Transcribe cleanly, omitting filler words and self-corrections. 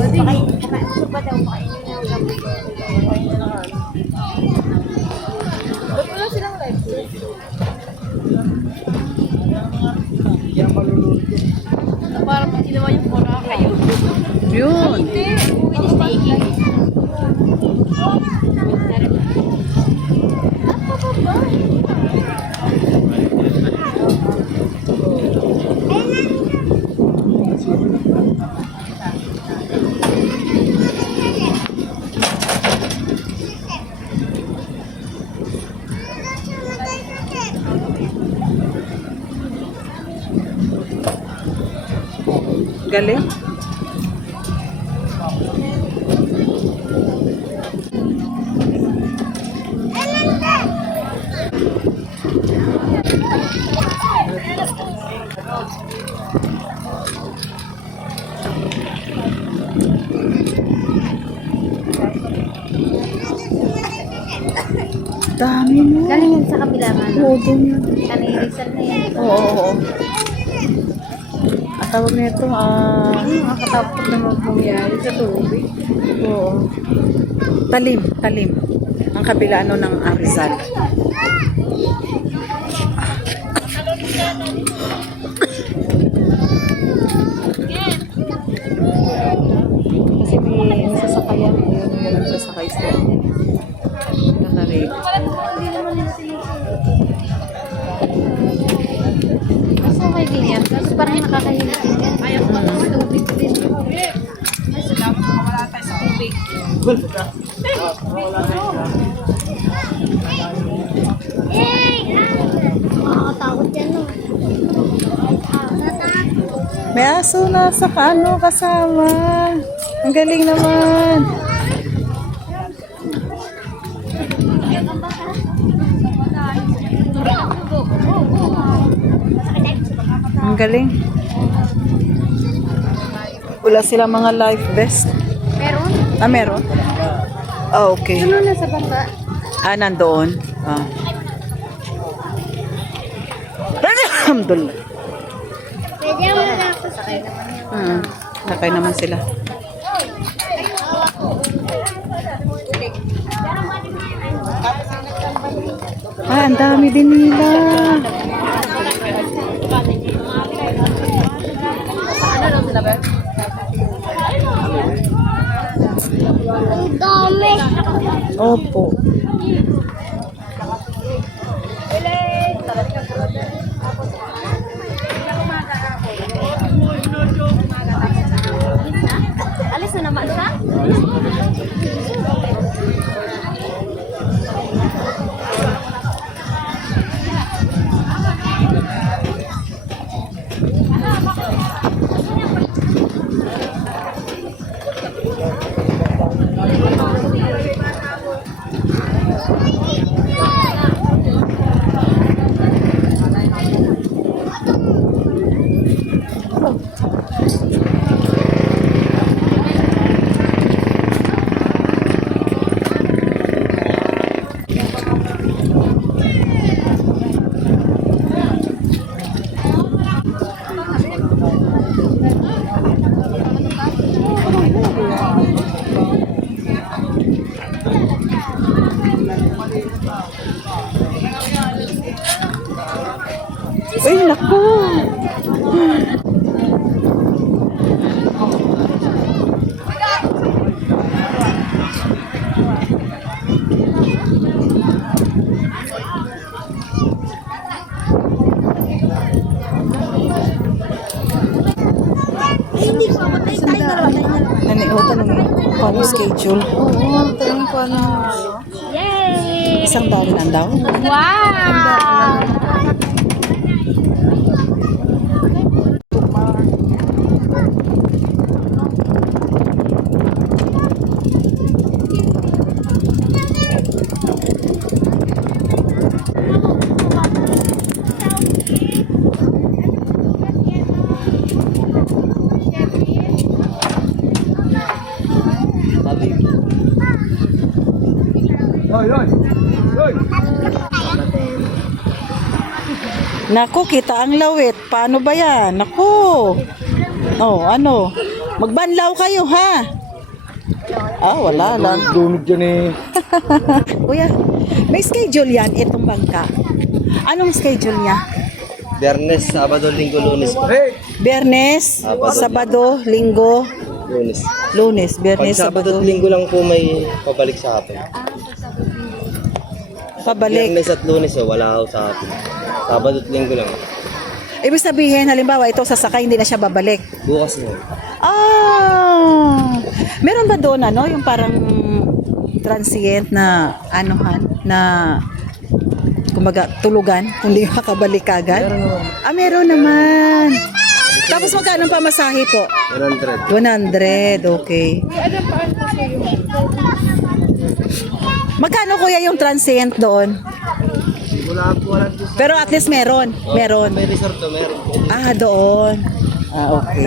Gusto ba daw makainin ng gabi? Ba't wala silang live? Yan malulunod yun. Parang pag ginawa yung pora kayo. Yun. Hindi. Finish taking. Galing. Dami mo. Galing yan sa kabila man. Oo, dun yun. Kanirisan na yan. Oo. Ang tawag nito, Nakakatapos naman bumiyahe sa tubig. oo. Talim. Ang kabila ano ng Rizal. Kasi may sasakayan. Ayun, may nagsasakay sila. Nakarig. Mas okay din yan. Tapos parang nakakahilig din yan. Ayaw ko sa tubig din. Ay, salamat ko wala tayo sa tubig. Nakakatakot yan no. May aso na sa kasama. Ang galing naman. Ang galing. Wala silang mga life vest. Meron? Meron? Ah, okay. Ano nasa bangka? Nandoon. Alhamdulillah. Pwede mo na ako sakay naman yan. Sakay naman sila. Ang dami din nila. Ang dami. Opo. Alis na naman siya? Ay, naku. Hindi ko matay tayo dalawa. Tanong paano schedule? Oo, tanong ko ano. Yay! 100 lang daw. Wow! Naku, kita ang lawit. Paano ba yan? Naku. Oh, ano? Magbanlaw kayo, ha? Ah, wala lang. Dunod dyan eh. Kuya, may schedule yan, itong bangka. Anong schedule niya? Biyernes, Sabado, Linggo, Lunes. Biyernes, Sabado, Linggo, Lunes. Lunes. Pag Biyernes, Sabado Sabado, at Linggo lang po may pabalik sa hapon. pabalik. Biyernes at Lunes wala ako sa hapon. Sabado at Linggo lang. Ibig sabihin, halimbawa, ito sasakay, hindi na siya babalik. Bukas na. Ah! Meron ba doon, ano, yung parang transient na, anuhan, na, kumbaga, tulugan, hindi makabalik agad? Meron naman. Tapos magkano pa masahe po? 100. 100, okay. Magkano kuya yung transient doon? Wala po, wala po. Pero at least meron. Meron. May resort to, meron po. Ah, doon. Ah, okay.